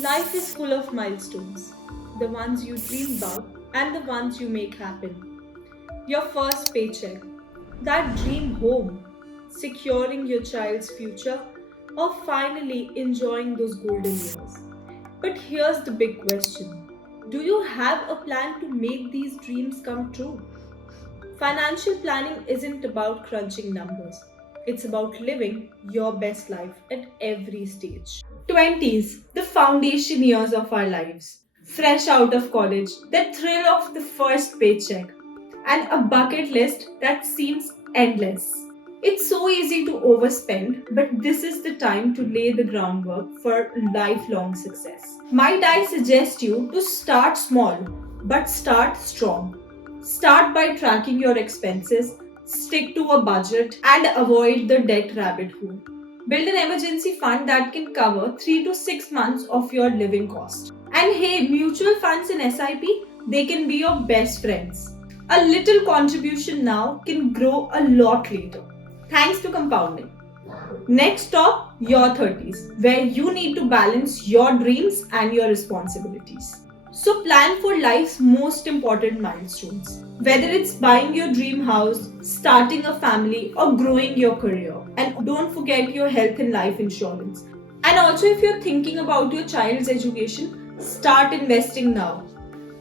Life is full of milestones, the ones you dream about and the ones you make happen. Your first paycheck, that dream home, securing your child's future, or finally enjoying those golden years. But here's the big question: do you have a plan to make these dreams come true? Financial planning isn't about crunching numbers, it's about living your best life at every stage. 20s, the foundation years of our lives. Fresh out of college, the thrill of the first paycheck, and a bucket list that seems endless. It's so easy to overspend, but this is the time to lay the groundwork for lifelong success. Might I suggest you to start small, but start strong. Start by tracking your expenses, stick to a budget, and avoid the debt rabbit hole. Build an emergency fund that can cover 3 to 6 months of your living cost. And hey, mutual funds and SIP, they can be your best friends. A little contribution now can grow a lot later, thanks to compounding. Next stop, your 30s, where you need to balance your dreams and your responsibilities. So plan for life's most important milestones. Whether it's buying your dream house, starting a family, or growing your career. And don't forget your health and life insurance. And also, if you're thinking about your child's education, start investing now.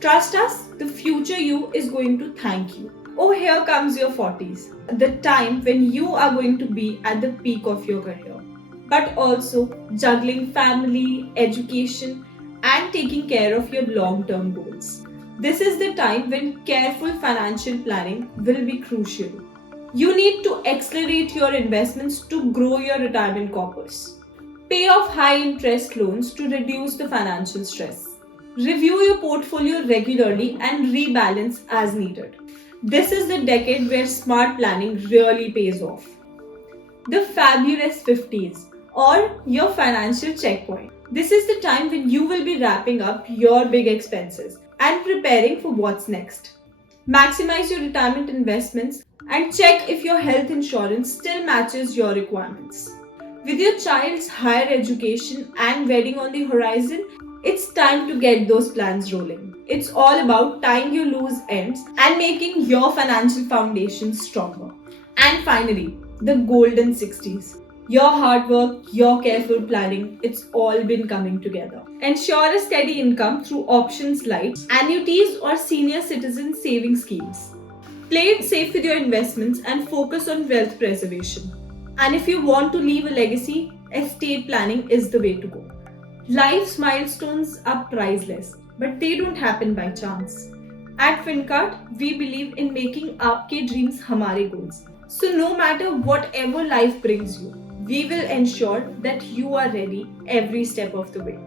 Trust us, the future you is going to thank you. Oh, here comes your 40s, the time when you are going to be at the peak of your career, but also juggling family, education, and taking care of your long term goals. This is the time when careful financial planning will be crucial. You need to accelerate your investments to grow your retirement corpus. Pay off high interest loans to reduce the financial stress. Review your portfolio regularly and rebalance as needed. This is the decade where smart planning really pays off. The fabulous 50s or your financial checkpoint. This is the time when you will be wrapping up your big expenses and preparing for what's next. Maximize your retirement investments and check if your health insurance still matches your requirements. With your child's higher education and wedding on the horizon, it's time to get those plans rolling. It's all about tying your loose ends and making your financial foundation stronger. And finally, the golden 60s. Your hard work, your careful planning, it's all been coming together. Ensure a steady income through options like annuities or senior citizen saving schemes. Play it safe with your investments and focus on wealth preservation. And if you want to leave a legacy, estate planning is the way to go. Life's milestones are priceless, but they don't happen by chance. At Fincart, we believe in making आपके dreams हमारे goals. So no matter whatever life brings you, we will ensure that you are ready every step of the way.